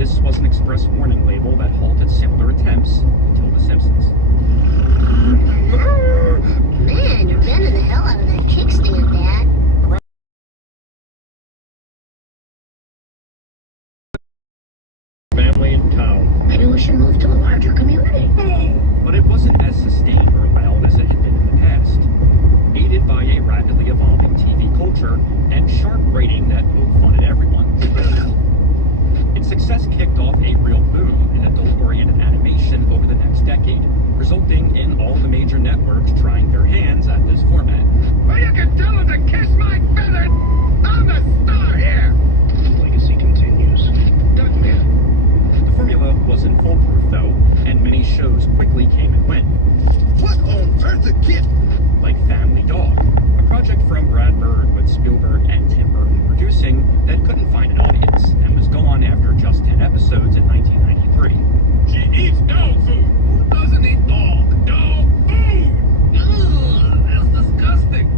This was an express warning label that halted similar attempts until The Simpsons. Man, you're bending the hell out of that kickstand, Dad. Family in town. Maybe we should move to a larger community. But it wasn't as sustained or loud as it had been in the past. Aided by a rapidly evolving TV culture and sharp writing that poked fun at everyone. Its success kicked off a real boom in adult-oriented animation over the next decade, resulting in all the major networks trying their hands at this format. Well, you can tell them to kiss my feathers! I'm the star here! Legacy continues. Doesn't it? The formula wasn't foolproof, though, and many shows quickly came and went. What on earth a kid? Like Family Dog, a project from Brad Bird with Spielberg and Tim Burton producing that couldn't find an audience and was gone after just 10 episodes in 1993. She eats dog food. Who doesn't eat dog food? Ugh, that's disgusting.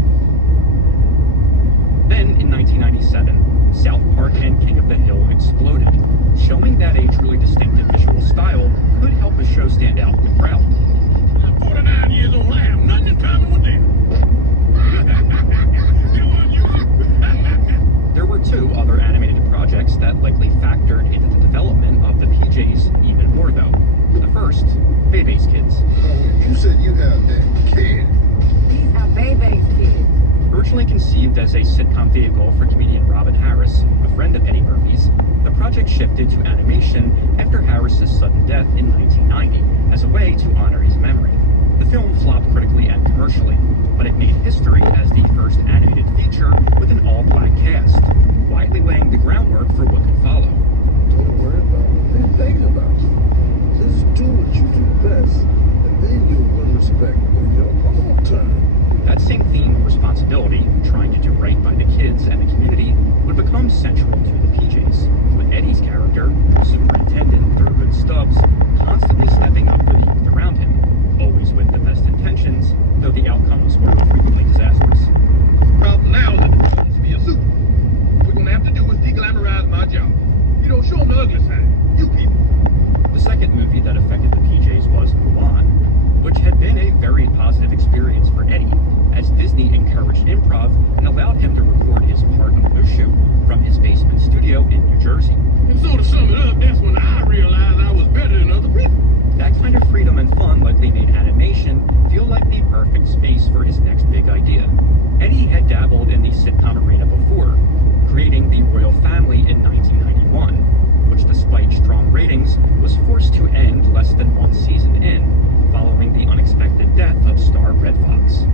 Then, in 1997, South Park and King of the Hill exploded, showing that a truly distinctive visual style could help a show stand out in the crowd. I'm 49 years old. I have nothing in common with them. There were two other animated projects that likely factored into the development of the PJs even more, though. The first, Bebe's Kids. You said you had that kid. These are Bebe's kids. Originally conceived as a sitcom vehicle for comedian Robin Harris, a friend of Eddie Murphy's, the project shifted to animation after Harris's sudden death in 1990 as a way to honor his memory. The film flopped critically and commercially, but it made history as the first animated feature with an all-black cast, quietly laying the groundwork for what could follow. Don't worry about what they think about you. Just do what you do best, and then you'll win respect with your long term. That same theme of responsibility, trying to do right by the kids and the community, would become central to the PJs, with Eddie's character, Superintendent Thurgood Stubbs, constantly stepping up for the youth around him, always with the best intentions, though the outcomes were frequently disastrous. Problem now is that the problem should be a suit. What we're gonna have to do is de-glamorize my job. You don't show them the ugly side. You people. The second movie that affected the PJs was Mulan, which had been a very positive experience for Eddie, as Disney encouraged improv and allowed him to record his part of Mushu from his basement studio in New Jersey. And so to sum it up, that's when I realized I was better than other people. That kind of freedom and fun likely made animation feel like the perfect space for his next big idea. Eddie had dabbled in the sitcom arena before, creating the Royal Family in 1991, which despite strong ratings, was forced to end less than one season in, following the unexpected death of star Red Fox.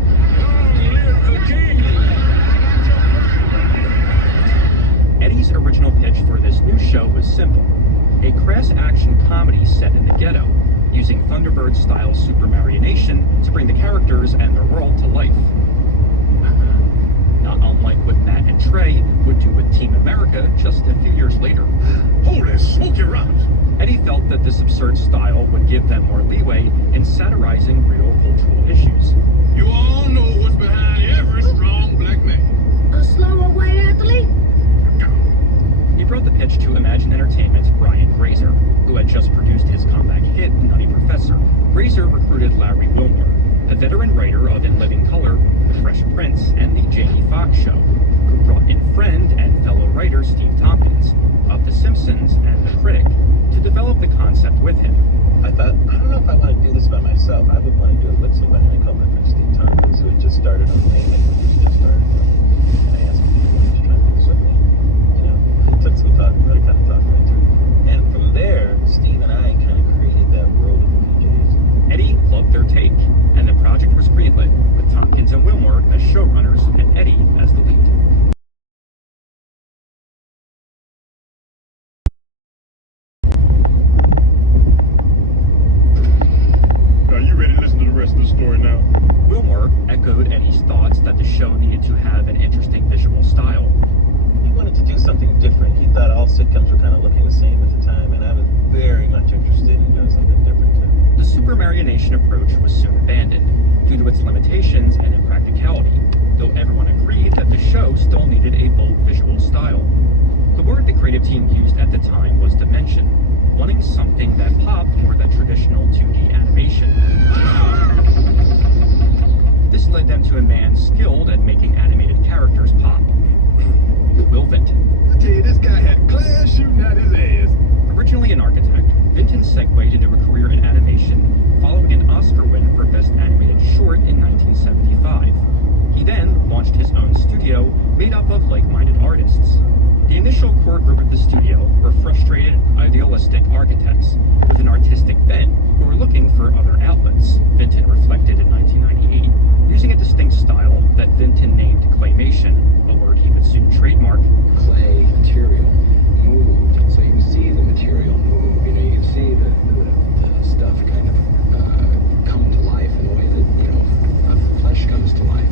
Eddie's original pitch for this new show was simple. A crass action comedy set in the ghetto, using Thunderbird-style supermarionation to bring the characters and their world to life. Not unlike what Matt and Trey would do with Team America just a few years later. Holy smoky rockets! Eddie felt that this absurd style would give them more leeway in satirizing real cultural issues. You all know what's behind every strong black man. A slower white athlete? He brought the pitch to Imagine Entertainment's Brian Grazer, who had just produced his comeback hit, Nutty Professor. Grazer recruited Larry Wilmore, a veteran writer of In Living Color, The Fresh Prince, and The Jamie Foxx Show, who brought in friend and fellow writer Steve Tompkins of The Simpsons and The Critic to develop the concept with him. I thought, I don't know if I want to do this by myself. I would want to do it with somebody. And I called my friend Steve Tompkins, who had just started on Payment, which just started. And I asked him if he wanted to try and do this with me. You know, it took some talking, but I kind of talked him into it. And from there, Steve and I kind of created that world of the PJs. Eddie loved their take, and the project was greenlit, with Tompkins and Wilmore as showrunners and Eddie as the lead. Are you ready to listen to the rest of the story now? Wilmore echoed Eddie's thoughts that the show needed to have an interesting visual style. He wanted to do something different. He thought all sitcoms were kind of looking the same at the time, and I was very much interested in doing something different too. The supermarionation approach was soon abandoned, due to its limitations and impracticality, though everyone agreed that the show still needed a bold visual style. The word the creative team used at the time was dimension, creating something that popped more than traditional 2D animation. This led them to a man skilled at making animated characters pop, Will Vinton. I tell you, this guy had class shooting out his ass. Originally an architect, Vinton segued into a career in animation following an Oscar win for Best Animated Short in 1975. He then launched his own studio made up of like-minded artists. The initial core group of the studio were frustrated, idealistic architects with an artistic bent who were looking for other outlets. Vinton reflected in 1998, using a distinct style that Vinton named claymation, a word he would soon trademark. Clay material moved, so you can see the material move. You know, you can see the stuff kind of come to life in a way that, you know, flesh comes to life.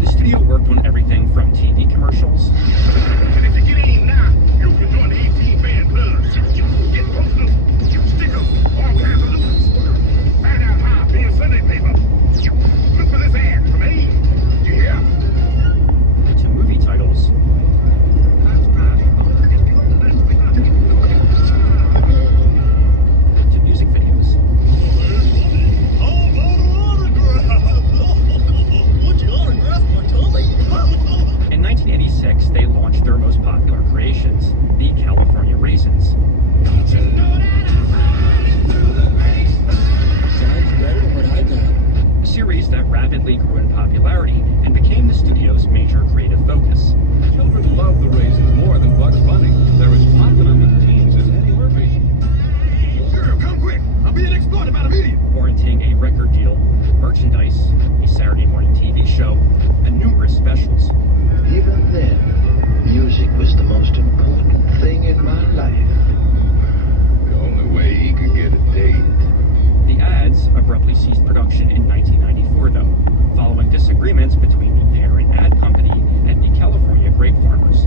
The studio worked on everything from TV commercials. And if you get in now, you can join the 18 band club. Get posters, stickers, all kinds of loot. Find out how to be a Sunday paper. Look for this ad from A. You hear? To movie titles. To music videos. In 1986, they launched their most popular creations, the California Raisins. Sounds better than what I got. A series that rapidly grew in popularity and became the studio's major creative focus. Children love the raisins more than Bugs Bunny. They're as popular with teens as Eddie Murphy. Girl, come quick. I'm being exploited by the media. Warranting a record deal, merchandise, a Saturday morning TV show, and numerous specials. Even then, music was the most important thing in my life. The only way he could get a date. The ads abruptly ceased production in 1994, though, following disagreements between the parent ad company and the California grape farmers.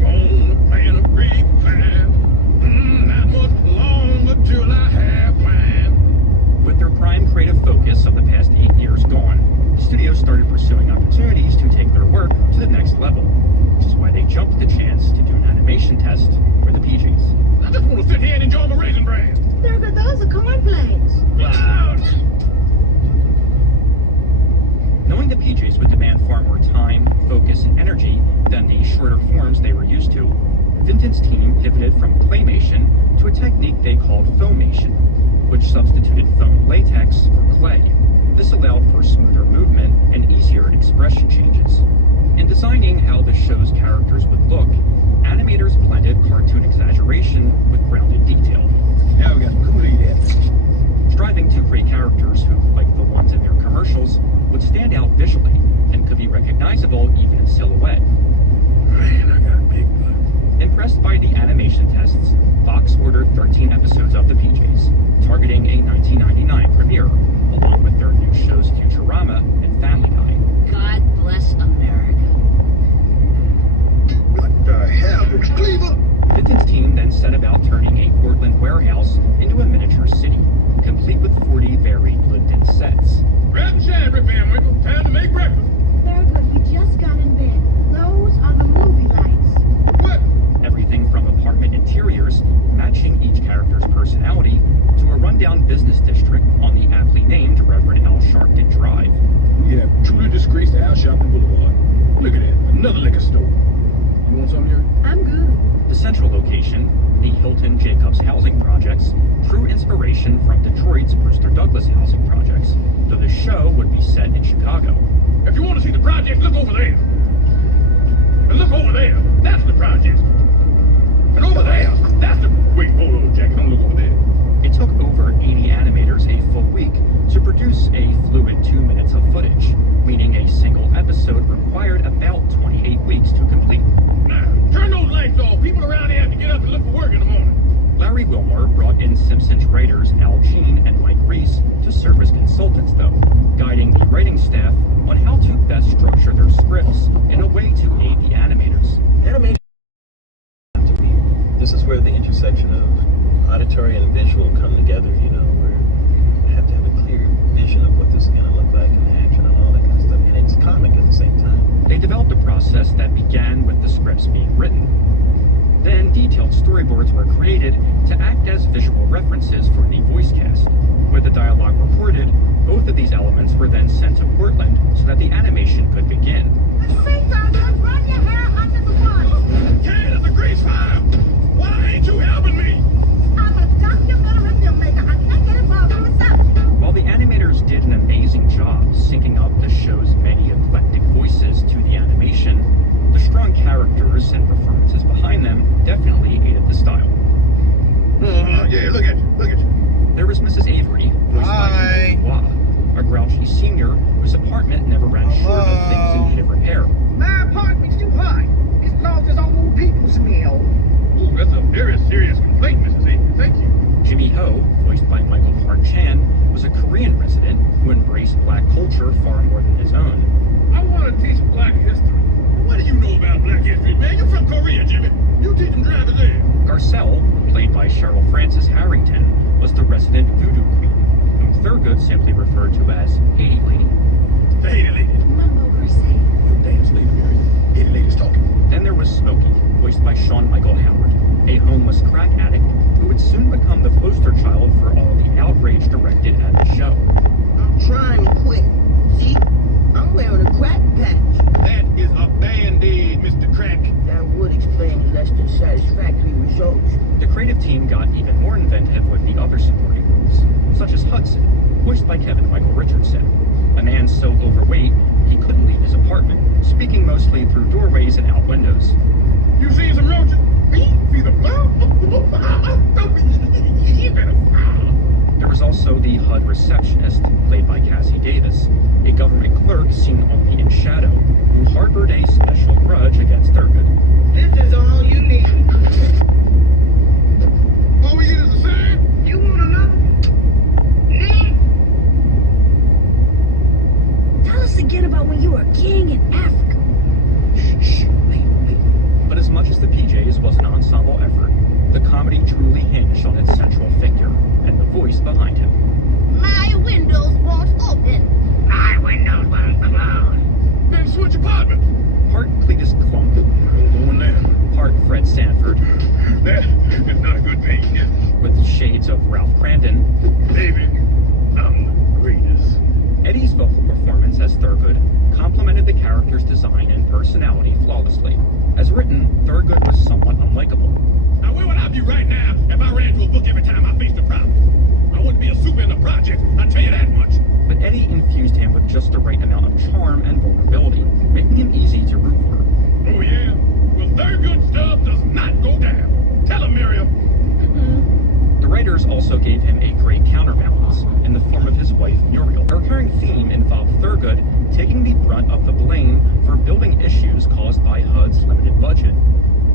Gonna plant a grapevine. Not much longer till I have time. With their prime creative focus of the past 8 years gone, the studio started pursuing opportunities to take their work to the next level, which is why they jumped at the chance to do an animation test for the PJs. I just want to sit here and enjoy my raisin bran. Those are cornflakes. Loud. Knowing the PJs would demand far more time, focus, and energy than the shorter forms they were used to, Vinton's team pivoted from claymation to a technique they called foamation, which substituted foam latex for clay. This allowed for smoother movement and easier expression changes. In designing how the show's characters would look, animators blended cartoon exaggeration with grounded detail. Now we got coolie there. Striving to create characters who, like the ones in their commercials, would stand out visually and could be recognizable even in silhouette. Man, I got a big butt. Impressed by the animation tests, Fox ordered 13 episodes of the PJs, targeting a 1999 premiere, along with their new shows Futurama and Family Guy. God bless America. What the hell, it's Cleaver? Vinton's team then set about turning a Portland warehouse into a miniature city, complete with 40 varied lived-in sets. Rise and shine, Rip Van Winkle. Time to make breakfast. Very good. We just got in bed. Those are the movie lights. What? Everything from apartment interiors, matching each character's personality, to a rundown business district on the aptly named Reverend Al Sharpton Drive. We have truly disgraced Al Sharpton Boulevard. Look at that. Another liquor store. You want some, Jerry? I'm good. The central location, the Hilton Jacobs housing projects, drew inspiration from Detroit's Brewster Douglas housing projects, though the show would be set in Chicago. If you want to see the project, look over there. And look over there. That's the project. And over there, that's the... Wait, hold on, Jack. Don't look over there. It took over 80 animators a full week to produce a fluid 2 minutes of footage, meaning a single episode required about 28 weeks to complete. Now, turn those lights off. People around here have to get up and look for work in the morning. Larry Wilmore brought in Simpsons writers Al Jean and Mike Reese to serve as consultants, though, guiding the writing staff on how to best structure their scripts in a way to aid the animators. Animation have to be. This is where the intersection of auditory and visual come together, you know, where you have to have a clear vision of what this is going to look like in the action and all that kind of stuff. And it's comic at the same time. They developed a process that began with the scripts being written. Then detailed storyboards were created to act as visual references for the voice cast. With the dialogue recorded, both of these elements were then sent to Portland so that the animation could begin. Run your hair under the water. Candace, the grease fire! Why ain't you helping me? I'm a documentary filmmaker. I can't get involved in myself. While the animators did an amazing job syncing up the show's many eclectic voices to the animation, the strong characters and performances behind them definitely aided the style. Yeah, look at you. There was Mrs. Avery, voiced by Dubois, a grouchy senior whose apartment never ran short of things in need of repair. My apartment's too high. It's lost its own people smell. Ooh, that's a very serious complaint, Mrs. Avery. Thank you. Jimmy Ho, voiced by Michael Park Chan, was a Korean resident who embraced black culture far more than his own. I want to teach black history. What do you know about black history, man? You're from Korea, Jimmy. You teach them driving there. Garcelle, played by Cheryl Frances Harrington, was the resident voodoo queen, whom Thurgood simply referred to as Haiti Lady. The Haiti lady. Mumbo Garcia. Dance lady, Mary. Haiti lady's talking. Then there was Smokey, voiced by Sean Michael Howard, a homeless crack addict who would soon become the poster child for all the outrage directed at the show. I'm trying to quit. See? I'm wearing a crack patch. That is a band-aid, Mr. Crack. That would explain the less than satisfactory results. The creative team got even more inventive with the other supporting roles, such as Hudson, voiced by Kevin Michael Richardson, a man so overweight he couldn't leave his apartment, speaking mostly through doorways and out windows. You seen some roaches? See the flower? You better file. There was also the HUD receptionist, played by Cassie Davis, a government clerk seen only in shadow, who harbored a special grudge against Thurgood. This is all you need. All we get is the same? You want another? Yeah. Tell us again about when you were a king in Africa. Shh, wait. But as much as the PJs was an ensemble effort, the comedy truly hinged on its central figure and the voice behind him. My windows won't open. My windows won't close. Then switch apartment. Part Cletus Klump, Going there. part Fred Sanford, That is not a good thing. with shades of Ralph Crandon. Baby, I'm the greatest. Eddie's vocal performance as Thurgood complemented the character's design and personality flawlessly. As written, Thurgood was somewhat unlikable. Now, where would I be right now if I ran to a book every time I faced a problem? I wouldn't be a super in the project, I tell you that much. But Eddie infused him with just the right amount of charm and vulnerability, making him easy to root for. Oh, yeah? Well, Thurgood stuff does not go down. Tell him, Miriam. The writers also gave him a great counterbalance in the form of his wife, Muriel. A recurring theme involved Thurgood taking the brunt of the blame for building issues caused by HUD's limited budget,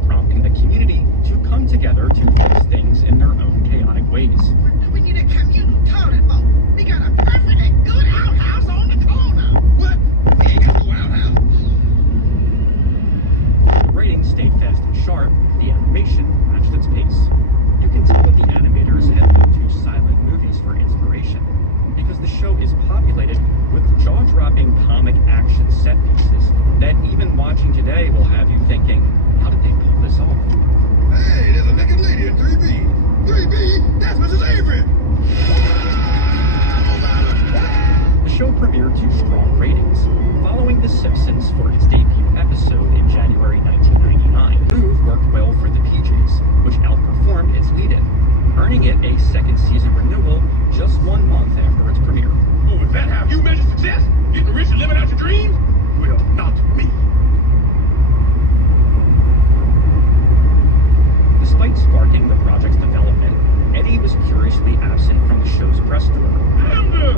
prompting the community to come together to fix things in their own chaotic ways. What do we need a communal toilet for? We got a perfectly good outhouse on the corner. What? We ain't got no outhouse. The writing stayed fast and sharp, the animation matched its pace. You can tell that the animators had looked to silent movies for inspiration, because the show is populated with jaw-dropping comic action set pieces that even watching today will have you thinking, how did they pull this off? Hey, there's a naked lady in 3B. 3B? That's Mrs. Avery. The show premiered to strong ratings, following The Simpsons for its debut episode in January 1999. The move worked well for the PJs, which outperformed its lead-in, earning it a second season renewal just 1 month after its premiere. Oh, is that how you measure success? Getting rich and living out your dreams? Well, not me. Despite sparking the project's development, Eddie was curiously absent from the show's press tour. I'm the...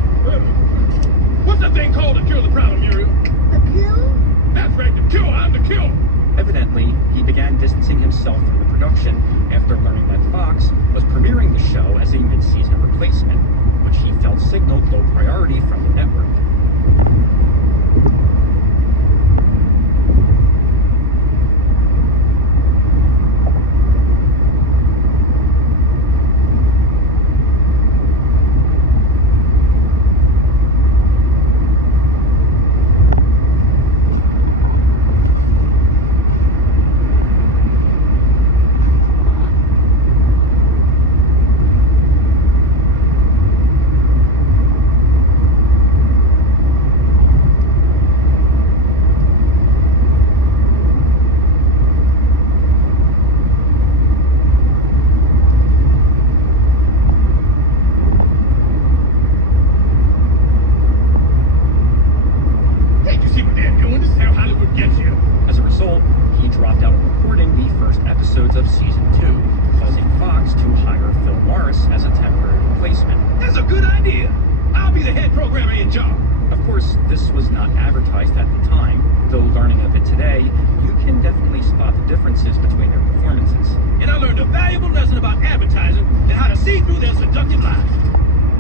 what's that thing called to cure the problem, Muriel? The pill? That's right, the cure. I'm the cure. Evidently, he began distancing himself from the production after learning that Fox was premiering the show as a mid-season replacement, which he felt signaled low priority from the network. of season 2, causing Fox to hire Phil Morris as a temporary replacement. That's a good idea. I'll be the head programmer in charge. Of course, this was not advertised at the time, though learning of it today, you can definitely spot the differences between their performances. And I learned a valuable lesson about advertising and how to see through their seductive lies.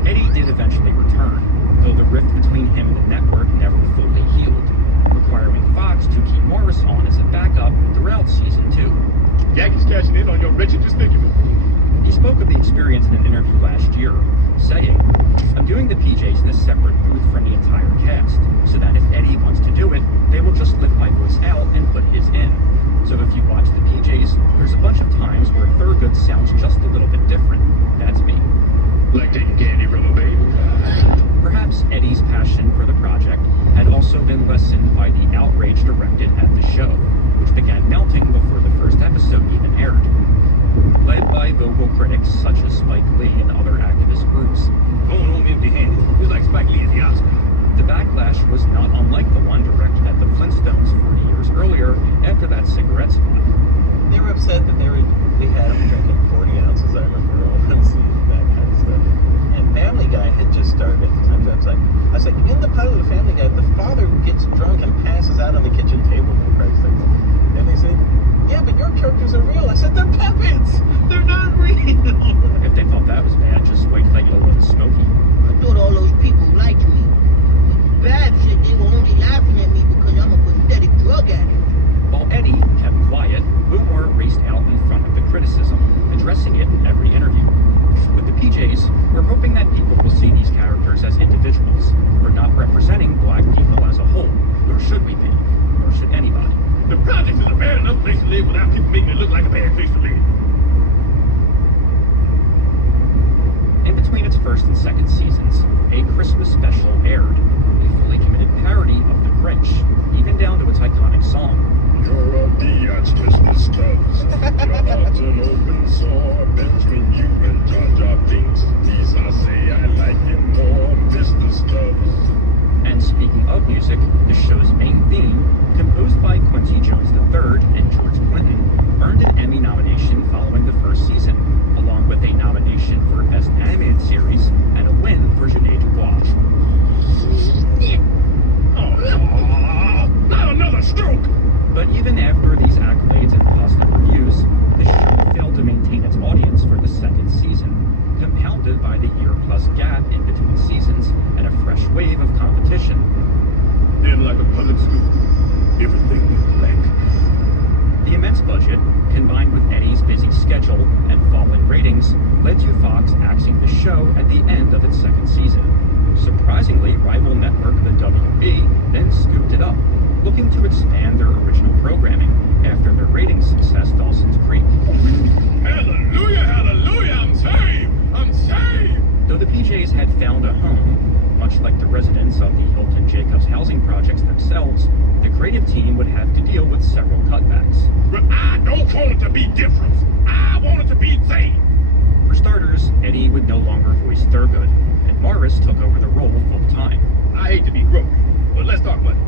Eddie did eventually return, though the rift between him and the network never fully healed, requiring Fox to keep Morris on as a backup throughout season 2. Yankees cashing in on your wretched disfigurement. He spoke of the experience in an interview last year, saying, "I'm doing the PJs in a separate booth from the entire cast, so that if Eddie wants to do it, they will just lift my voice out and put his in. So if you watch the PJs, there's a bunch of times where Thurgood sounds just a little bit different. That's me." Like taking candy from a baby. Perhaps Eddie's passion for the project had also been lessened by the outrage directed at the show, which began mounting before the first episode even aired. Led by vocal critics such as Spike Lee and other activist groups, Going home empty-handed. It's like Spike Lee at the Oscar. the backlash was not unlike the one directed at the Flintstones 40 years earlier after that cigarette spot. They were upset that we had them drinking 40 ounces, I remember, over the season, that kind of stuff. And Family Guy had just started at the time. I was like, in the pilot of Family Guy, the father gets drunk and passes out on the kitchen table, for Christ's sake. And they said, yeah, but your characters are real. I said, they're puppets. They're not real. If they thought that was bad, just wait till they get a little smoky. I thought all those people liked me. But Bab said they were only laughing at me because I'm a pathetic drug addict. While Eddie kept quiet, Wilmore raced out in front of the criticism, addressing it in every interview. With the PJs, we're hoping that people will see these characters as individuals. We're not representing black people as a whole, nor should we be, nor should anybody. The project is a bad enough place to live without people making it look like a bad place to live. In between its first and second seasons, a Christmas special aired, a fully committed parody of The Grinch, even down to its iconic song. You're a biatch, Mr. Stubbs. Your heart's an open sore between you and Jar Jar Binks. These I say I like him more, Mr. Stubbs. And speaking of music, the show's main theme, composed by Quincy Jones III and George Clinton, earned an Emmy nomination following the first season, along with a nomination for Best Animated Series and a win for Jeunet Dubois. Oh, not another stroke! But even after these accolades and positive reviews, the show failed to maintain its audience for the second season, compounded by the year-plus gap in between seasons and a fresh wave of competition. Then like a public school, everything went blank. The immense budget, combined with Eddie's busy schedule and falling ratings, led to Fox axing the show at the end of its second season. Surprisingly, rival network the WB then scooped it up, looking to expand their original programming after their ratings success Dawson's Creek. Hallelujah, hallelujah, I'm saved! I'm saved! Though the PJs had found a home, much like the residents of the Hilton Jacobs housing projects themselves, the creative team would have to deal with several cutbacks. But I don't want it to be different. I want it to be same. For starters, Eddie would no longer voice Thurgood, and Morris took over the role full-time. I hate to be gropey, but let's talk money.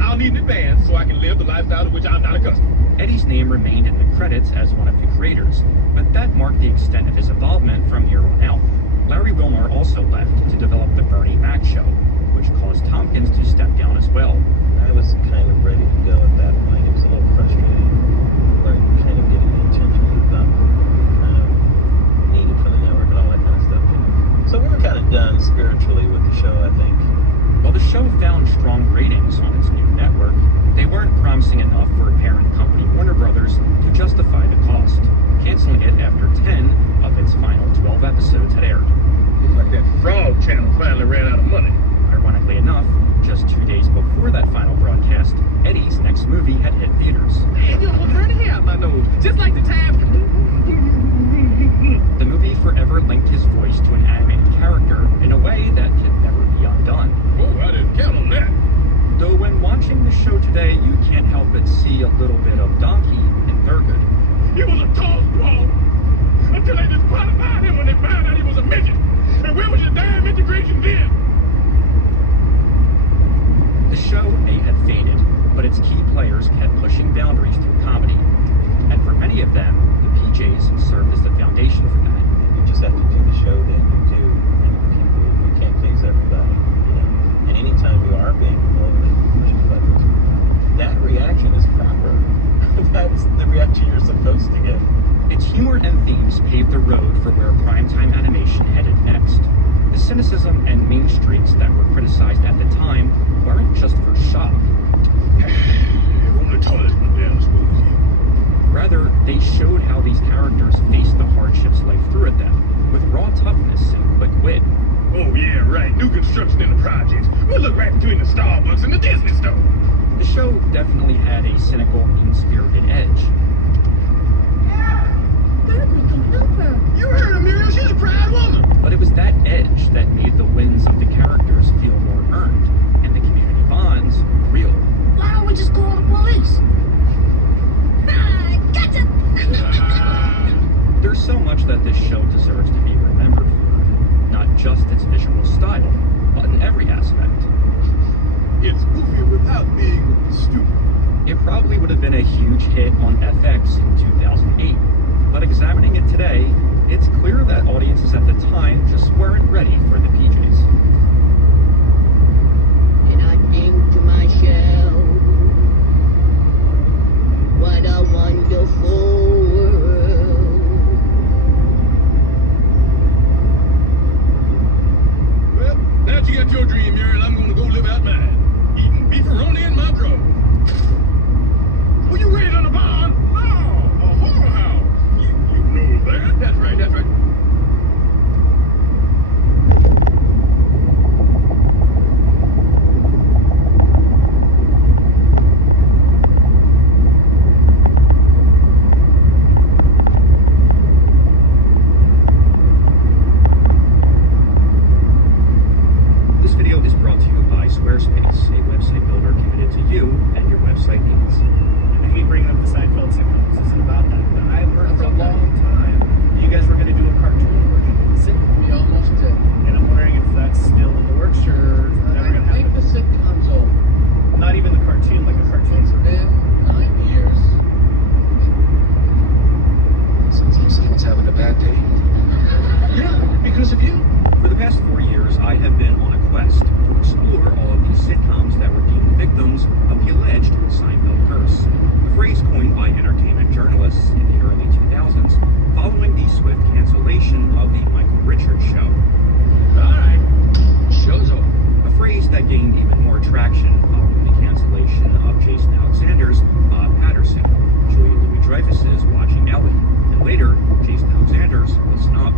I'll need an advance so I can live the lifestyle to which I'm not accustomed. Eddie's name remained in the credits as one of the creators, but that marked the extent of his involvement from here on out. Larry Wilmore also left to develop the Bernie Mac show, which caused Tompkins to step down as well. I was kind of ready to go at that point. It was a little frustrating. We're kind of getting the attention we thought needed for the network and all that kind of stuff. So we were kind of done spiritually with the show, I think. While the show found strong ratings on its new network, they weren't promising enough for parent company Warner Brothers to justify the cost, canceling it after 10 of its final 12 episodes had aired. Looks like that Frog Channel finally ran out of money. Ironically enough, just 2 days before that final broadcast, Eddie's next movie had hit theaters. Man, you almost burned the hair out my nose. Just like the time. The movie forever linked his voice to an animated character in a way that could never be undone. Oh, I didn't count on that. Though when watching the show today, you can't help but see a little bit of Donkey in Thurgood. He was a tall squaw until they disqualified him when they found out he was a midget. And where was your damn integration then? The show may have faded, but its key players kept pushing boundaries through comedy. And for many of them, the PJs served as the foundation for that. You just have to do the show that you do, and people, you can't please everybody, you know. And anytime you are being remotely pushed buttons, that reaction is proper. That's the reaction you're supposed to get. Its humor and themes paved the road for where primetime animation headed next. The cynicism and mean streaks that were criticized at the time weren't just for shock. On the toilet went down smoothly. Rather, they showed how these characters faced the hardships life threw at them, with raw toughness and quick wit. Oh, yeah, right. New construction in the projects. We'll look right between the Starbucks and the Disney store. The show definitely had a cynical, mean-spirited edge. Berkeley can help her. You heard her, Muriel. She's a proud woman. But it was that edge that made the wins of the characters feel more earned, and the community bonds real. Why don't we just call the police? Gotcha! There's so much that this show deserves to be remembered for, not just its visual style, but in every aspect. It's goofy without being stupid. It probably would have been a huge hit on FX in 2008, but examining it today, it's clear that audiences at the time just weren't ready for the PJs. And I think to myself, what a wonderful world. Well, now that you got your dream, Muriel, I'm gonna go live out mine. Eating beefaroni in my drawer. Were you raised on a barn? No, a whorehouse. You know that. That's right, that's right. This video is brought to you by Squarespace, a website builder committed to you and your website needs. I hate bringing up the Seinfeld sitcom. This isn't about that. But I've heard for a long time you guys were going to do a cartoon version of the sitcom. We almost did. And I'm wondering if that's still in the works or is it never going to I think happen. the sitcom's over. Not even the cartoon, like a cartoon. It's been 9 years. Sounds like someone's having a bad day. Yeah, because of you. For the past 4 years, I have been on a quest to explore all of these sitcoms that were deemed victims of the alleged Seinfeld curse, a phrase coined by entertainment journalists in the early 2000s following the swift cancellation of the Michael Richards show. All right. Show's over. A phrase that gained even more traction following the cancellation of Jason Alexander's Bob Patterson, Julia Louis-Dreyfus's Watching Ellie, and later, Jason Alexander's Listen Up.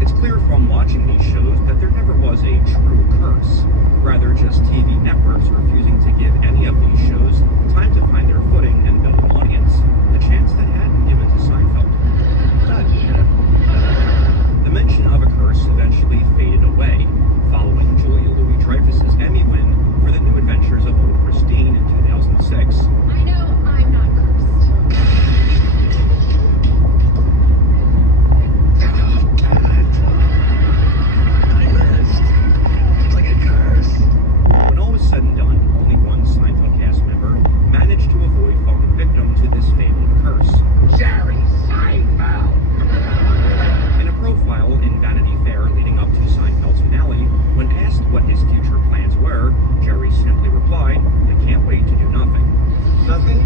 It's clear from watching these shows that there never was a true curse, rather just TV networks refusing to give any of these shows time to find their footing and build an audience, a chance that had been given to Seinfeld. The mention of a curse eventually faded away, following Julia Louis-Dreyfus's Emmy win for The New Adventures of Old Christine in 2006. I know I'm not cursed. When all was said and done, only one Seinfeld cast member managed to avoid falling victim to this fabled curse. Jerry Seinfeld. In a profile in Vanity Fair leading up to Seinfeld's finale, when asked what his future plans were, Jerry simply replied, "I can't wait to do nothing." Nothing?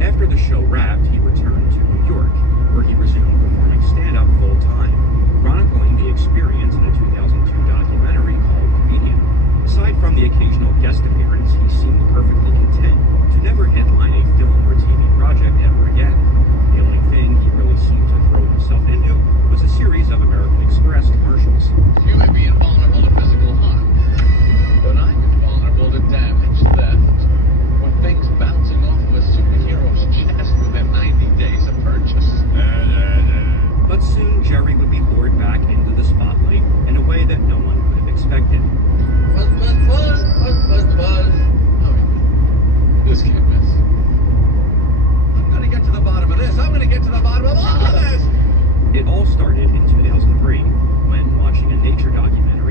After the show wrapped, he returned to New York, where he resumed performing stand-up full-time, chronicling the experience in a 2002 documentary called Comedian. Aside from the occasional guest appearance, he seemed perfectly content to never headline a film or TV project ever again. The only thing he really seemed to throw himself into was a series of American Express commercials. You may be invulnerable to physical harm, but I'm invulnerable to damage, theft, or things bouncing off of a superhero's chest within 90 days of purchase. But soon, Jerry would be lured back into the spotlight in a way that no one could have expected. Buzz, buzz, buzz, buzz, buzz, buzz. Oh, yeah. This can't miss. I'm gonna get to the bottom of this. I'm gonna get to the bottom of all of this. It all started in 2003, when watching a nature documentary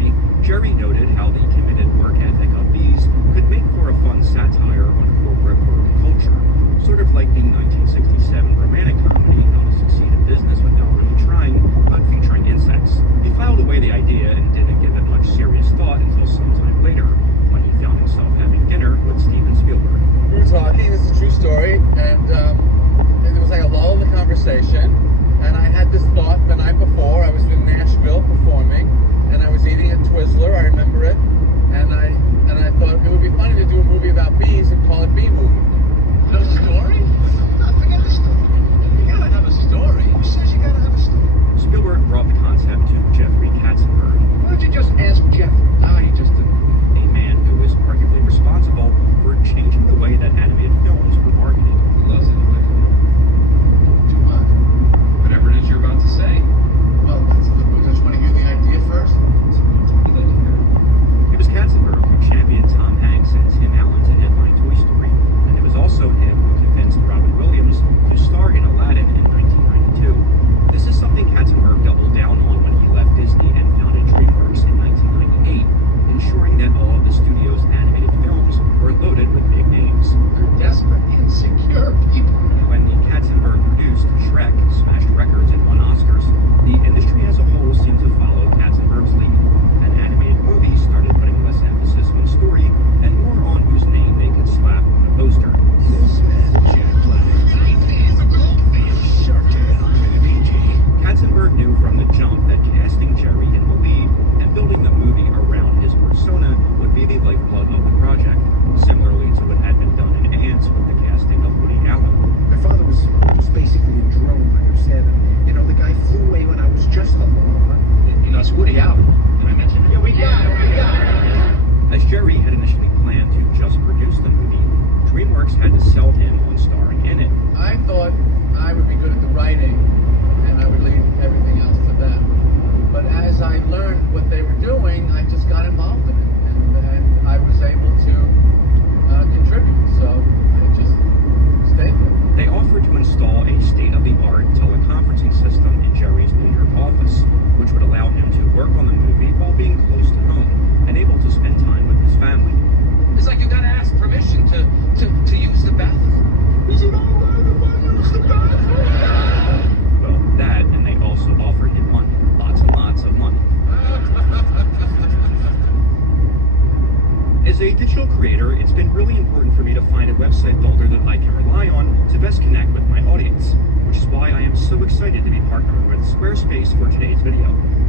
digital creator, it's been really important for me to find a website builder that I can rely on to best connect with my audience, which is why I am so excited to be partnering with Squarespace for today's video.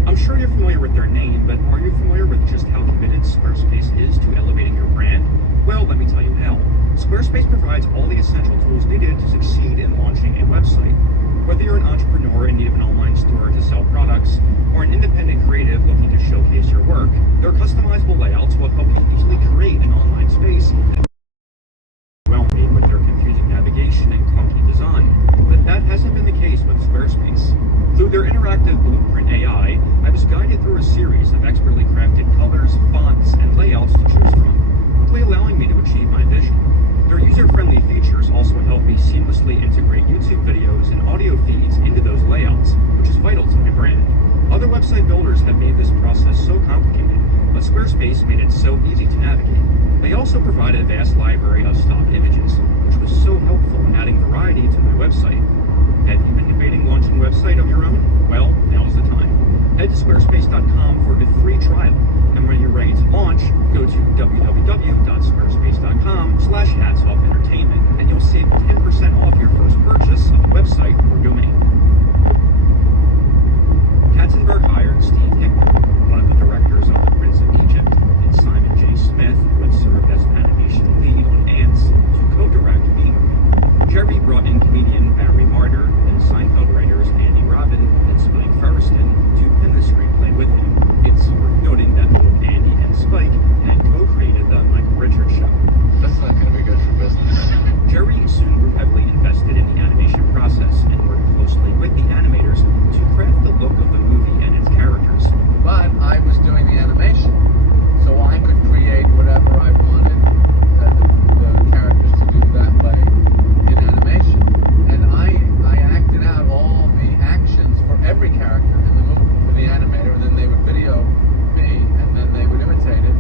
I'm sure you're familiar with their name, but are you familiar with just how committed Squarespace is to elevating your brand? Well, let me tell you how. Squarespace provides all the essential tools needed to succeed in launching a website. Whether you're an entrepreneur in need of an online store to sell products, or an independent creative looking to showcase your work, their customizable layouts will help you easily create an online space that overwhelm with their confusing navigation and clunky design. But that hasn't been the case with Squarespace. Through their interactive Blueprint AI, I was guided through a series of expertly crafted colors, fonts, and layouts to choose from, quickly allowing me to achieve my vision. Their user-friendly features also help me seamlessly integrate YouTube videos and audio feeds into those layouts, which is vital to my brand. Other website builders have made this process so complicated, but Squarespace made it so easy to navigate. They also provide a vast library of stock images, which was so helpful in adding variety to my website. Have you been debating launching a website of your own? Well, now's the time. Head to squarespace.com for a free trial, and when you're ready to launch, go to www.squarespace.com/hatsoffentertainment, and you'll save 10% off your first purchase of a website or domain. Katzenberg hired Steve Hickman, one of the directors of The Prince of Egypt, and Simon J. Smith, who had served as an animation lead on Ants, to co-direct the movie. Jerry brought in comedian Barry Marder and Seinfeld writers Andy Robin and Spike Feresten to pen the screenplay with him. It's worth noting that both Andy and Spike had co-created the Michael Richards Show. That's not going to be good for business. Jerry soon grew heavily invested in the animation process and worked closely with the animators to craft the look of the movie and its characters. But I was doing the animation, so I could create whatever I wanted the characters to do that way in animation. And I acted out all the actions for every character in the movie for the animator, and then they would video me, and then they would imitate it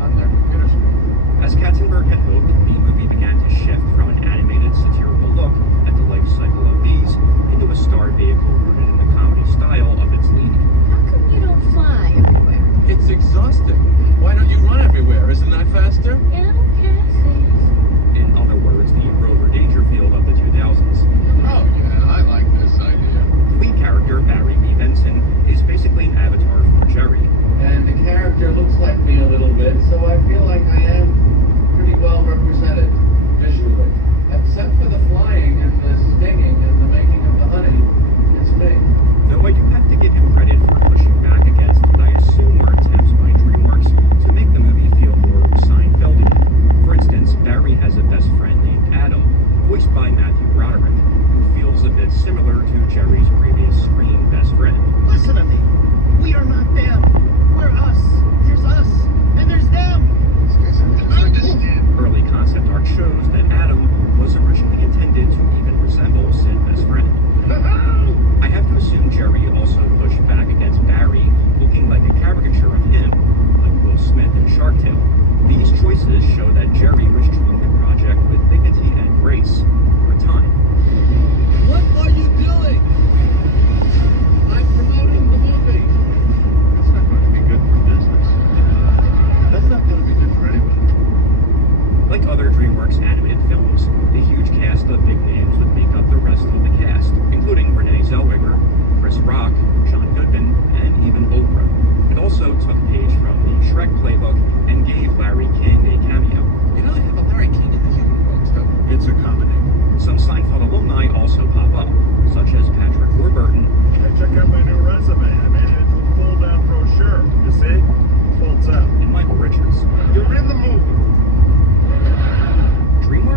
on their computer screen. As Katzenberg had hoped, the movie began to shift from an animated satirical look at the life cycle of bees into a star vehicle rooted in the comedy style of its lead. How come you don't fly everywhere? It's exhausting. Why don't you run everywhere? Isn't that faster? Yeah, okay, see. In other words, the Rover Dangerfield of the 2000s. Oh yeah, I like this idea. The lead character, Barry B. Benson, is basically an avatar for Jerry. And the character looks like me a little bit, so I feel like I am pretty well represented visually. Except for the flying and the stinging and the making of the honey, it's me. Though I do have to give him credit for pushing back against what I assume were attempts by DreamWorks to make the movie feel more Seinfeldian. For instance, Barry has a best friend named Adam, voiced by Matthew Broderick, who feels a bit similar to Jerry's previous screen best friend. Listen to me. We are not them. We're us. There's us, and there's them. Early concept art shows that Adam was originally intended to even resemble said best friend. I have to assume Jerry also pushed back against Barry looking like a caricature of him, like Will Smith in Shark Tale. These choices show that Jerry was treating the project with dignity and grace for a time. What are you doing? I'm promoting the movie. That's not going to be good for business. That's not going to be good for anybody. Like other DreamWorks animated films, the huge cast of big names would make up the rest of the cast, including Renee Zellweger, Chris Rock, John Goodman, and even Oprah. It also took a page from the Shrek playbook and gave Larry King a cameo. You know they have a Larry King in the human world too. It's a comedy. Some Seinfeld alumni also pop up, such as Patrick Warburton, Hey, check out my new resume. I made it into a fold-out brochure. You see? Folds out. and Michael Richards. You're in the movie. DreamWorks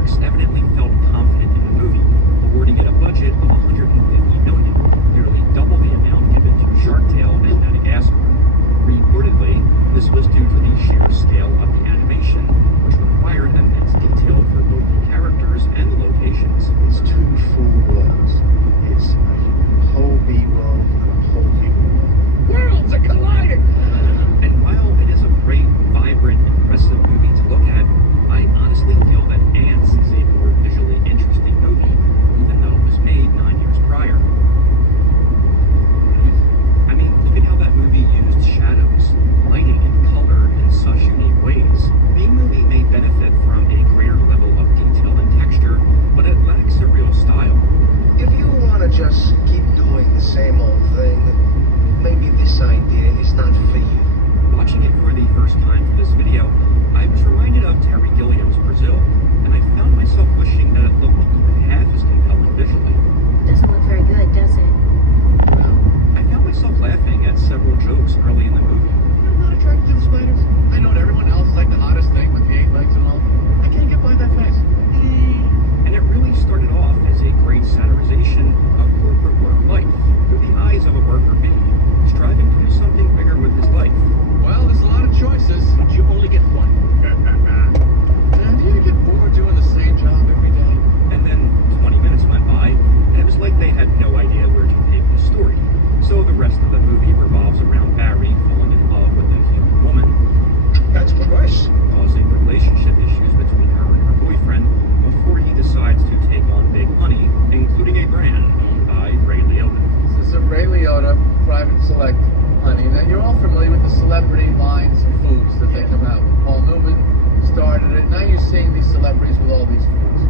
you're seeing these celebrities with all these foods.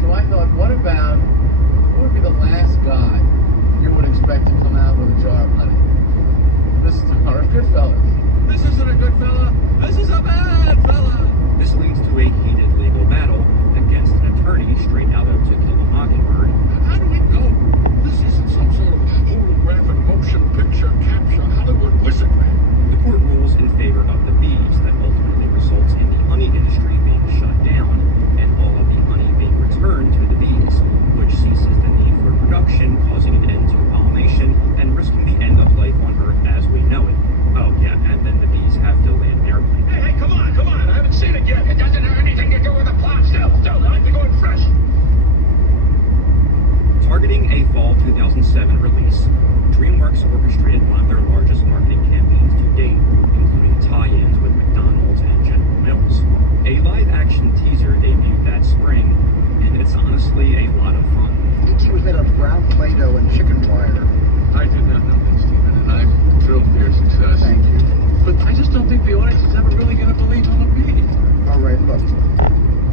So I thought, what would be the last guy you would expect to come out with a jar of honey? The star of Goodfellas. This isn't a good fella. This is a bad fella. This leads to a heated legal battle against an attorney straight out of To Kill a Mockingbird. How do we know this isn't some sort of holographic motion picture capture Hollywood wizardry? The court rules in favor of the bees that ultimately results in the honey industry being shut down and all of the honey being returned to the bees, which ceases the need for production, causing an end to pollination and risking the end of life on Earth as we know it. Oh yeah, and then the bees have to land an airplane. Hey, come on, I haven't seen it yet. It doesn't have anything to do with the plot still. I like to go in fresh. Targeting a fall 2007 release, DreamWorks orchestrated one of their largest marketing campaigns to date, including tie-ins with McDonald's and General Mills. A live-action teaser debuted that spring, and it's honestly a lot of fun. It was made out of brown Play-Doh and chicken wire. I did not know that, Stephen, and I'm thrilled for your success. Thank you. But I just don't think the audience is ever really going to believe I'm a bee. All right, look.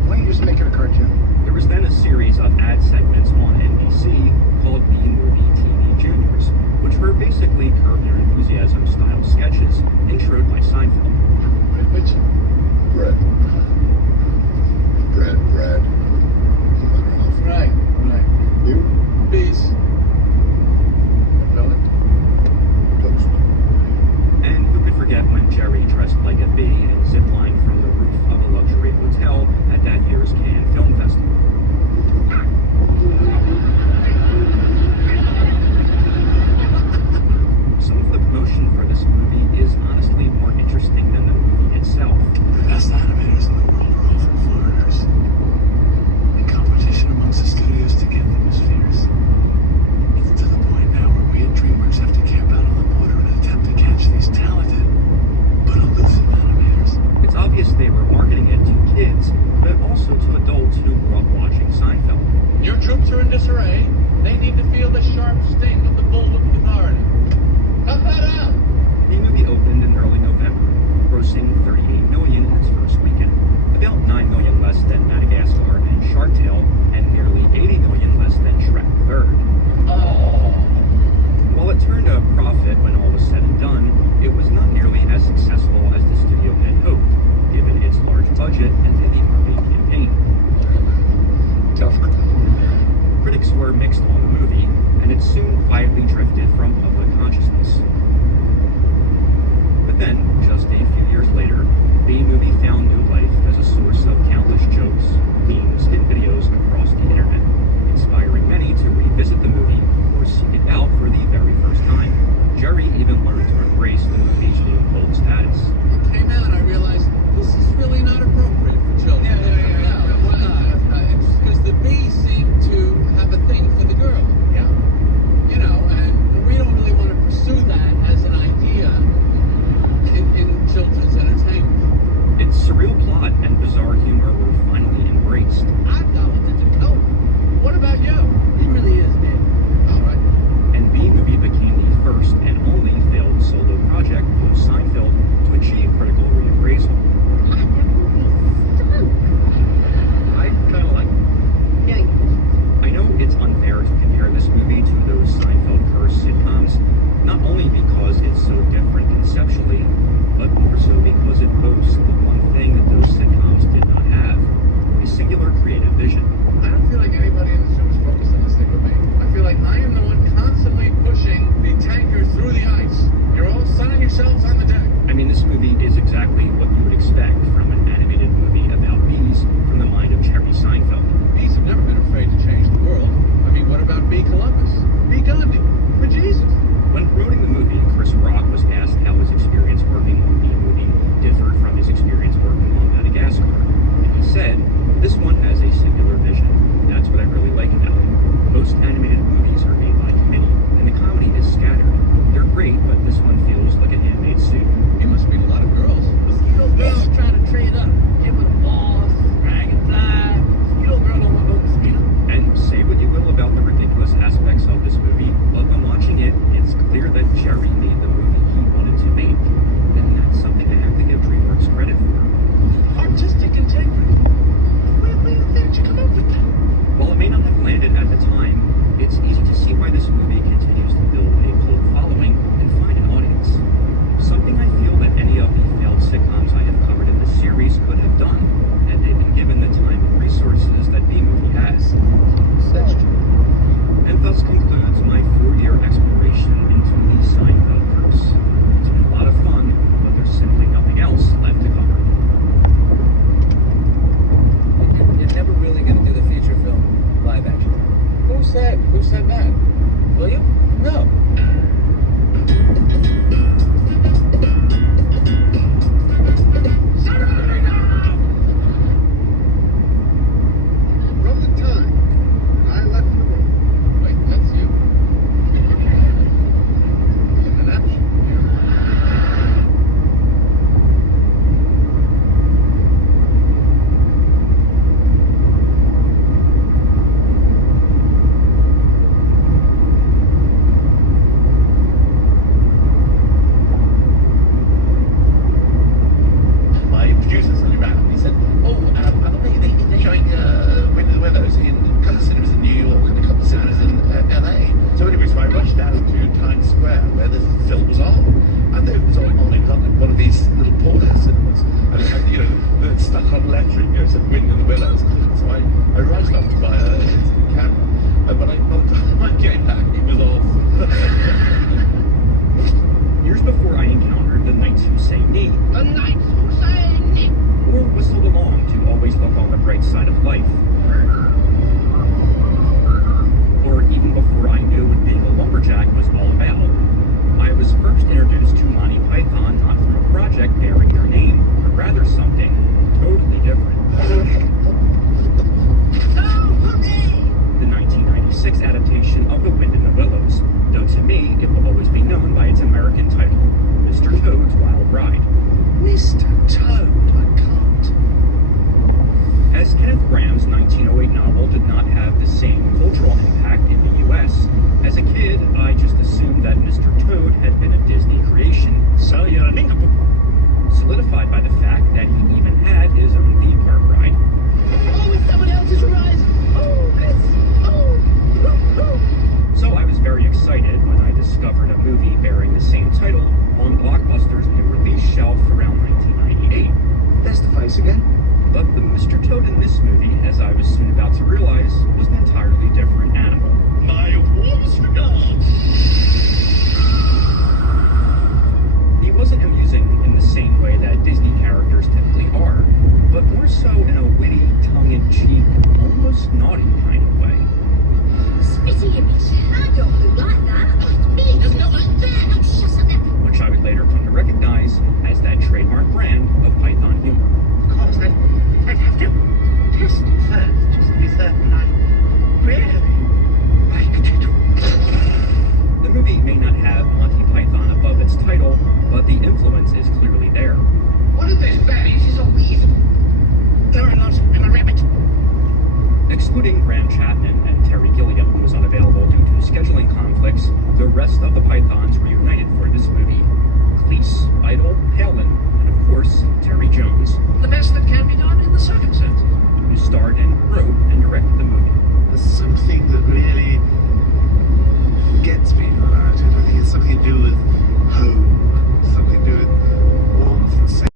Why don't you just make it a cartoon? There was then a series of ad segments on NBC called B-Movie TV Juniors, which were basically Curb Your Enthusiasm style sketches, introed by Seinfeld. Rich? Bread. Right. You? Bees. Fella? Toast. And who could forget when Jerry dressed like a bee and ziplined from the roof of a luxury hotel at that year's Cannes Film Festival. Some of the promotion for this movie is honestly more interesting than the movie itself. The best animators in the world are often foreigners. The competition amongst the studios to get them is fierce. It's to the point now where we at DreamWorks have to camp out on the border in an attempt to catch these talented but elusive animators. It's obvious they were marketing it to kids, but also to adults who grew up watching Seinfeld. Your troops are in disarray. They need to feel the sharp sting of the bullwhip of authority. Cut that out! The movie opened in early November, grossing $38 million in its first weekend, about $9 million less than Madagascar and Shark Tale, and nearly $80 million less than Shrek 3rd. Oh. While it turned a profit when all was said and done, it was not nearly as successful as the studio had hoped, given its large budget and heavy marketing campaign. Tough call. Critics were mixed on the movie, and it soon quietly drifted from public consciousness. But then, just a few years later, B-Movie found new life as a source of countless jokes, memes, and videos across the internet, inspiring many to revisit the movie or seek it out for the very first time. Jerry even learned to embrace the movie's new cult status. It came out, I realized this is really not appropriate for children. Willows. So I rushed off to buy a camera. And by the time I came back, it was off. Years before I encountered the Knights Who Say Nee, The Knights Who Say Nee. or whistled along to always look on the bright side of life. Or even before I knew what being a lumberjack was all about, I was first introduced to Monty Python not from a project bearing their name, but rather something totally different. The 1996 adaptation of The Wind in the Willows, though to me it will always be known by its American title, Mr. Toad's Wild Ride. Mr. Toad, I can't. As Kenneth Graham's 1908 novel did not have the same cultural impact in the US, as a kid, I just assumed that Mr. Toad had been a Disney creation, So you're a nincompoop. solidified by the fact that he even had his own theme park ride. Oh, it's someone else's rise. Oh, this. Oh. So I was very excited when I discovered a movie bearing the same title on Blockbuster's new release shelf around 1998. There's the face again. But the Mr. Toad in this movie, as I was soon about to realize, was an entirely different animal. My warmest regards. He wasn't amusing in the same way that Disney characters typically are, but more so in a witty, tongue-in-cheek, almost naughty kind of way. Spitty image. I don't look like that. Me doesn't look like that. Oh, shut up. Which I would later come to recognize as that trademark brand of Python humor. Of course, I'd have to test it first, just to be certain I really liked it. The movie may not have Monty Python above its title, but the influence is clearly there. One of those berries is a weed. No, I'm not. I'm a rabbit. Excluding Graham Chapman and Terry Gilliam, who was unavailable due to scheduling conflicts, the rest of the Pythons reunited for this movie. Cleese, Idle, Palin, and of course, Terry Jones, The best that can be done in the circumstances. who starred in, wrote, and directed the movie. There's something that really gets me about it. I think it's something to do with home, something to do with warmth and safety.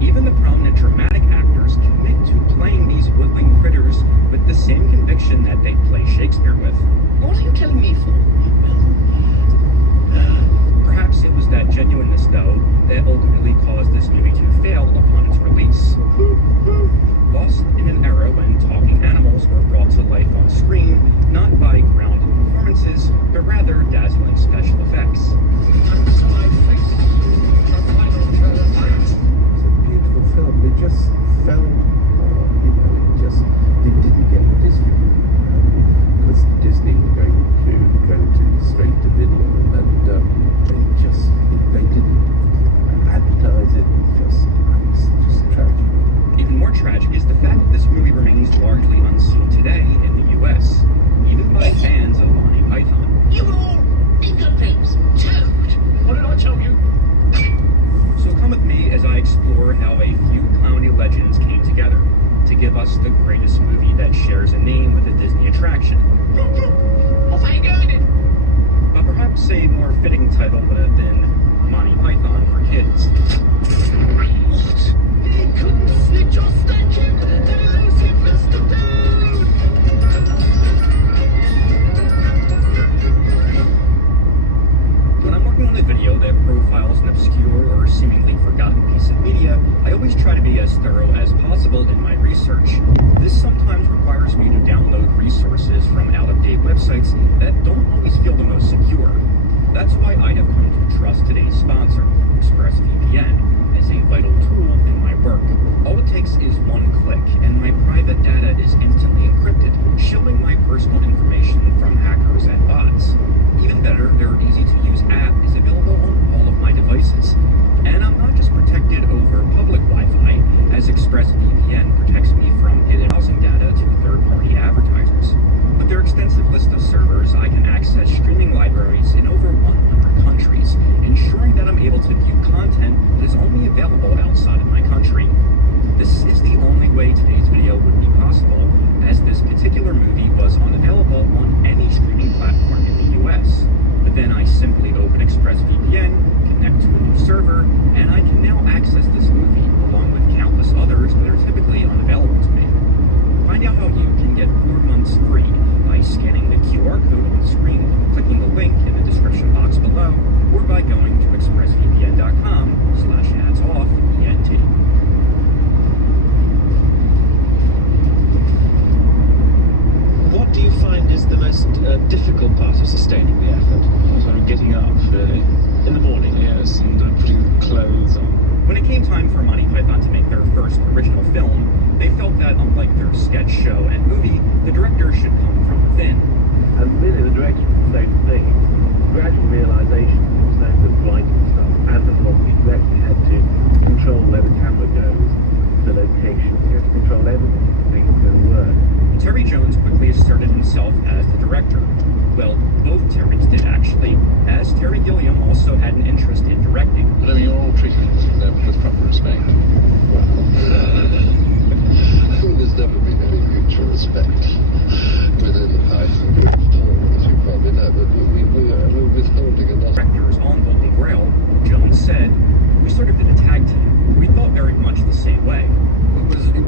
Even the prominent dramatic actors commit to playing these woodland critters with the same conviction that they play Shakespeare with. What are you telling me for? Perhaps it was that genuineness, though, that ultimately caused this movie to fail upon its release. Lost in an era when talking animals were brought to life on screen, not by grounded performances, but rather dazzling special effects. So I think the final It's a beautiful film. It just fell apart, you know. It didn't get distributed because Disney were going to go to straight to video, and they didn't advertise it. It's just tragic. Even more tragic is the fact that this movie remains largely unseen today in the US, even by fans of Monty Python. You all nincompoops. Toad. What did I tell you? So come with me as I explore how a few comedy legends came together to give us the greatest movie that shares a name with a Disney attraction. Off I go then. But perhaps a more fitting title would have been Monty Python for Kids. What? He couldn't snitch or snatch him. Elusive Mr. Toad. When I'm working on a video that profiles an obscure or seemingly forgotten piece of media, I always try to be as thorough as possible in my research. This sometimes requires me to download resources from out-of-date websites that don't always feel the most secure. That's why I have come to trust today's sponsor, ExpressVPN, as a vital tool in my work. All it takes is one click, and my private data is instantly encrypted, shielding my personal information from hackers and bots. Even better, their easy-to-use app is available on all of my devices. And I'm not just protected over public Wi-Fi, as ExpressVPN protects me from hidden browsing data to third-party advertisers. With their extensive list of servers, I can access that unlike their sketch show and movie, the director should come from within. And really, the director did the same thing. Gradual realization, it was no good writing stuff, and the lobby. You actually had to control where the camera goes, the location. You had to control everything to make it go work. Terry Jones quickly asserted himself as the director. Well, both Terrys did actually, as Terry Gilliam also had an interest in directing. But I mean, you're all treating this exam with proper respect. There's never been any mutual respect within the Python group at all, as you probably know, but we're withholding enough. Directors on the Holy Grail, Jones said, we sort of did a tag team. We thought very much the same way. It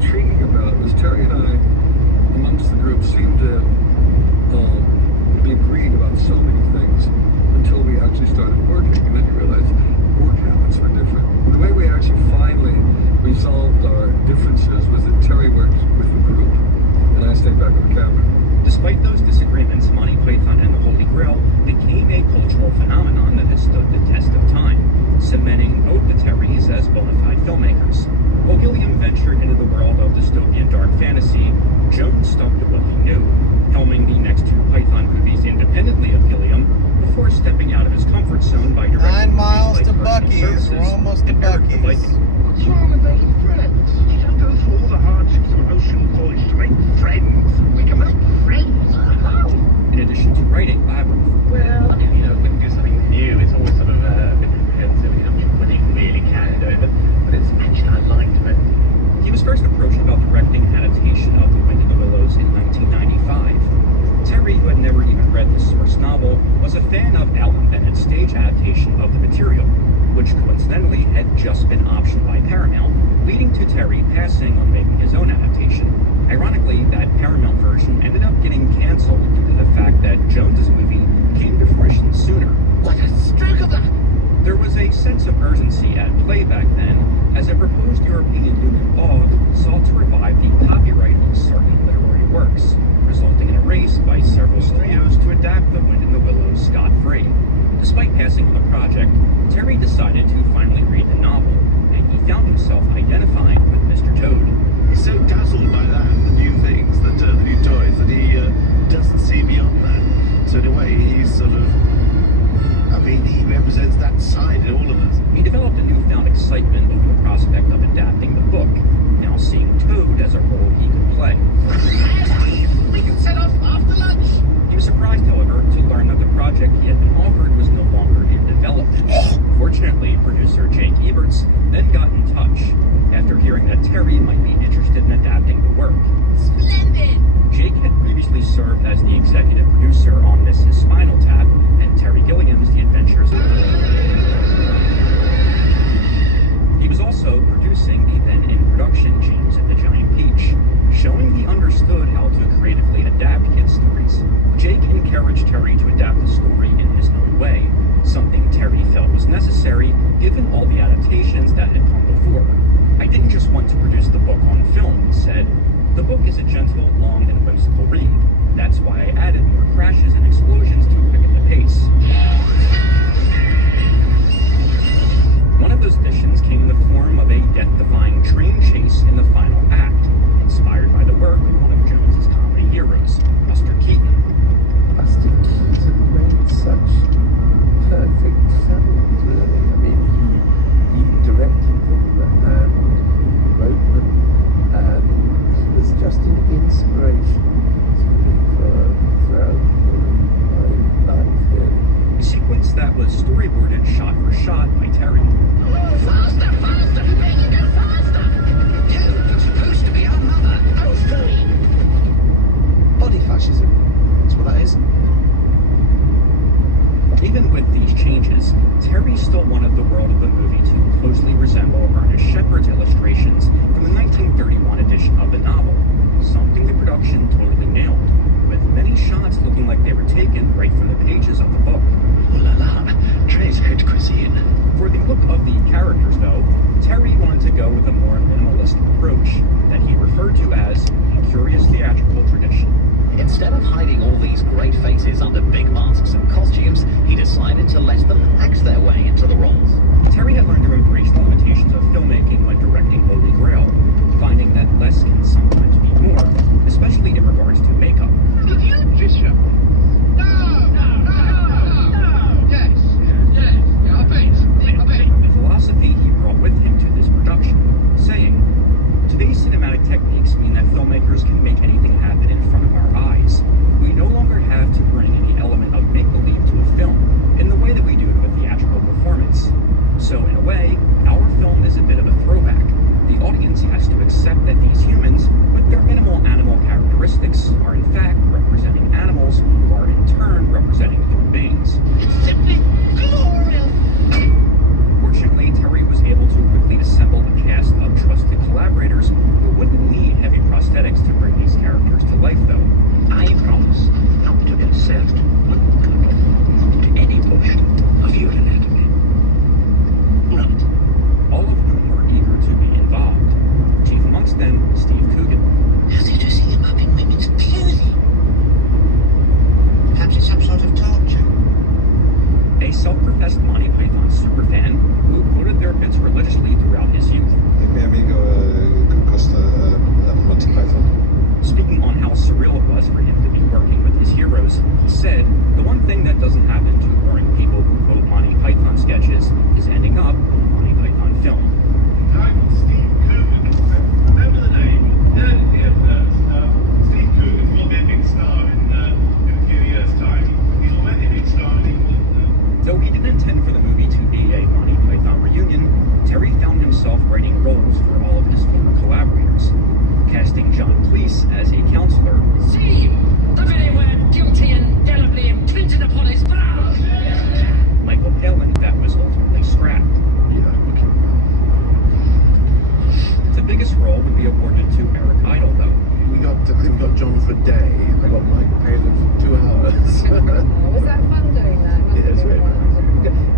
for a day. I got my pay of 2 hours. Was that fun doing that? Yeah, it's very fun.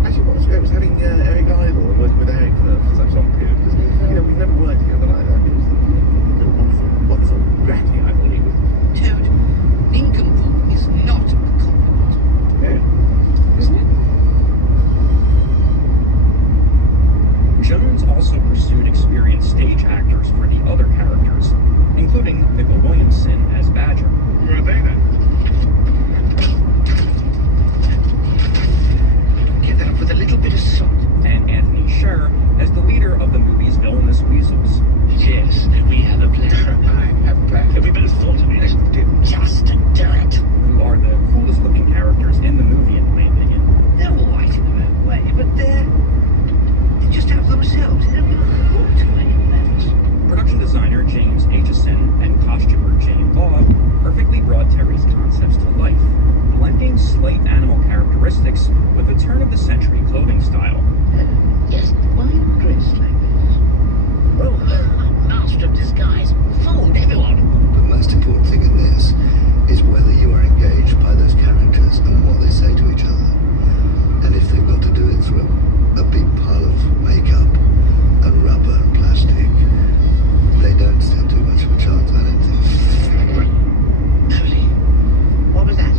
Actually, what was great was having Eric Idle and working with Eric for such a long period. Because, we've never worked together like that. It was a wonderful grappling, I believe. Toad, nincompoop is not a compliment. Yeah. Isn't it? Jones also pursued experienced stage actors for the other characters, including Nicole Williamson as Badger. Who are they then? Get that up with a little bit of salt. And Anthony Sher as the leader of the movie's villainous weasels. Yes, we have a plan. I have a plan. Have we both thought of it? Just do it. Who are the coolest looking characters in the movie, in my opinion. They're all right in their own way, but they just have themselves. They don't give a hoot for anyone else. Production designer James Aitchison and costumer Jane Law perfectly brought Terry's concepts to life, blending slight animal characteristics with a turn-of-the-century clothing style. Yes, why are you dressed like this? Well, master of disguise. Fooled everyone. The most important thing in this is whether you are engaged by those characters and what they say to each other. And if they've got to do it through a big pile of makeup and rubber and plastic, they don't stand too much of a chance, I don't think. Holy, what was that?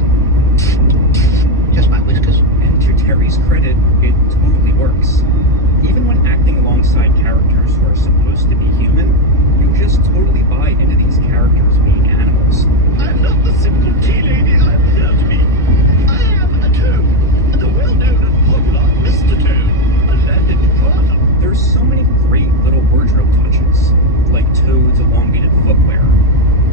Just my whiskers. And to Terry's credit, it totally works. Even when acting alongside characters who are supposed to be human, you just totally buy into these characters being animals. I'm not the simple tea lady I appear to be. I am a toad, the well-known and popular Mr. Toad, a landed product. There's so many great little wardrobe touches, like Toad's elongated footwear,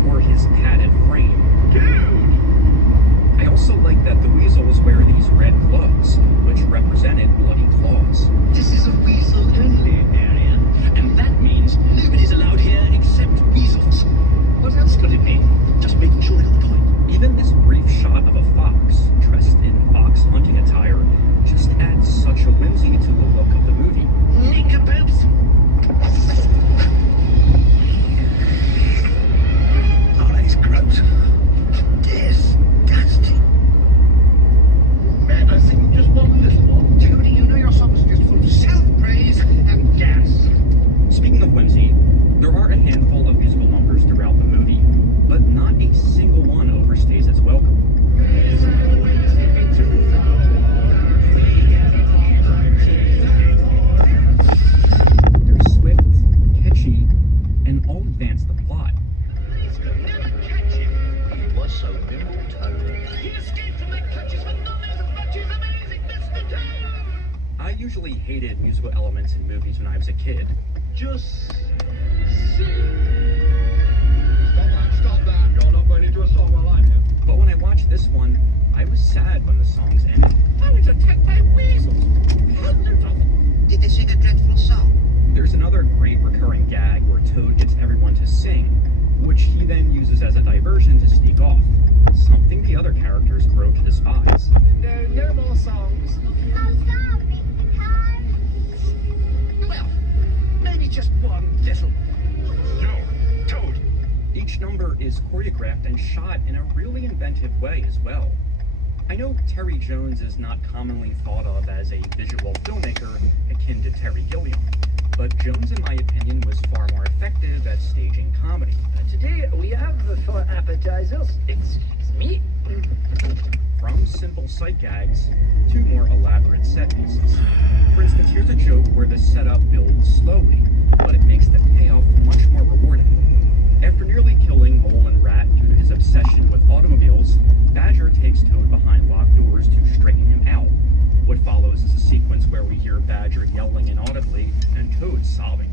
or his padded frame. Dude! I also like that the weasels wear these red gloves, which represented bloody claws. This is a weasel-only area, and that means nobody's allowed here except weasels. What else could it be? Just making sure they got the point. Even this brief shot of a fox, dressed in fox hunting attire, just adds such a whimsy to the look of the movie. Nincompoops! Oh, that is gross. Disgusting. Man, I sing just one little one. Toady, you know your song's just full of self-praise and gas. Speaking of whimsy, there are a handful of musical numbers throughout the movie, but not a single one overstays its welcome. They're swift, catchy, and all advance the plot. Police could never catch him. He was so nimble, Toad. He escaped from their clutches with none as much as amazing Mr. Toad. I usually hated musical elements in movies when I was a kid. Just sing. Stop that. You're not going into a song while I'm here. But when I watched this one, I was sad when the songs ended. I was attacked by weasels. Hundreds of them. Did they sing a dreadful song? There's another great recurring gag where Toad gets everyone to sing, which he then uses as a diversion to sneak off, something the other characters grow to despise. No more songs. I'm sorry, Well, maybe just one little. No, Toad. Each number is choreographed and shot in a really inventive way as well. I know Terry Jones is not commonly thought of as a visual filmmaker akin to Terry Gilliam, but Jones, in my opinion, was far more effective at staging comedy. Today we have for appetizers. Excuse me. From simple sight gags to more elaborate set pieces. For instance, here's a joke where the setup builds slowly, but it makes the payoff much more rewarding. After nearly killing Mole and Rat due to his obsession with automobiles, Badger takes Toad behind locked doors to straighten him out. What follows is a sequence where we hear Badger yelling inaudibly and Toad sobbing.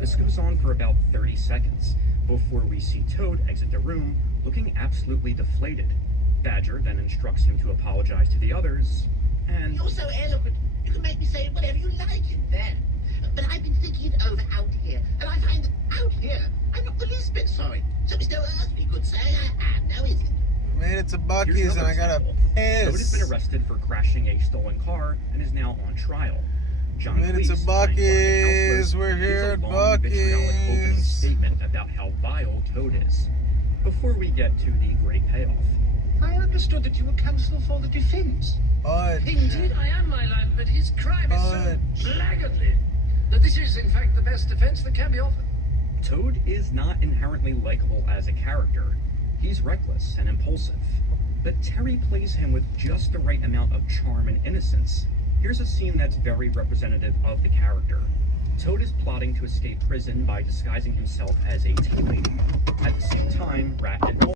This goes on for about 30 seconds, before we see Toad exit the room looking absolutely deflated. Badger then instructs him to apologize to the others, and... You're so eloquent, you can make me say whatever you like in there. But I've been thinking it over out here, and I find that out here, I'm not the least bit sorry. So it's no earthly good saying I had, now is it? Made it to Here's Buc-ee's and another I got a example. Toad has been piss. arrested for crashing a stolen car and is now on trial. John Made it to Cleese, playing one of the Buc-ee's. counselors, We're gives here a at long, vitriolic opening Buc-ee's. statement vile Toad is. Before we get to the great payoff. I understood that you were counsel for the defense. Indeed I am, my lad, but his crime is so blackguardly that this is, in fact, the best defense that can be offered. Toad is not inherently likable as a character. He's reckless and impulsive. But Terry plays him with just the right amount of charm and innocence. Here's a scene that's very representative of the character. Toad is plotting to escape prison by disguising himself as a tea lady. At the same time, wrapped in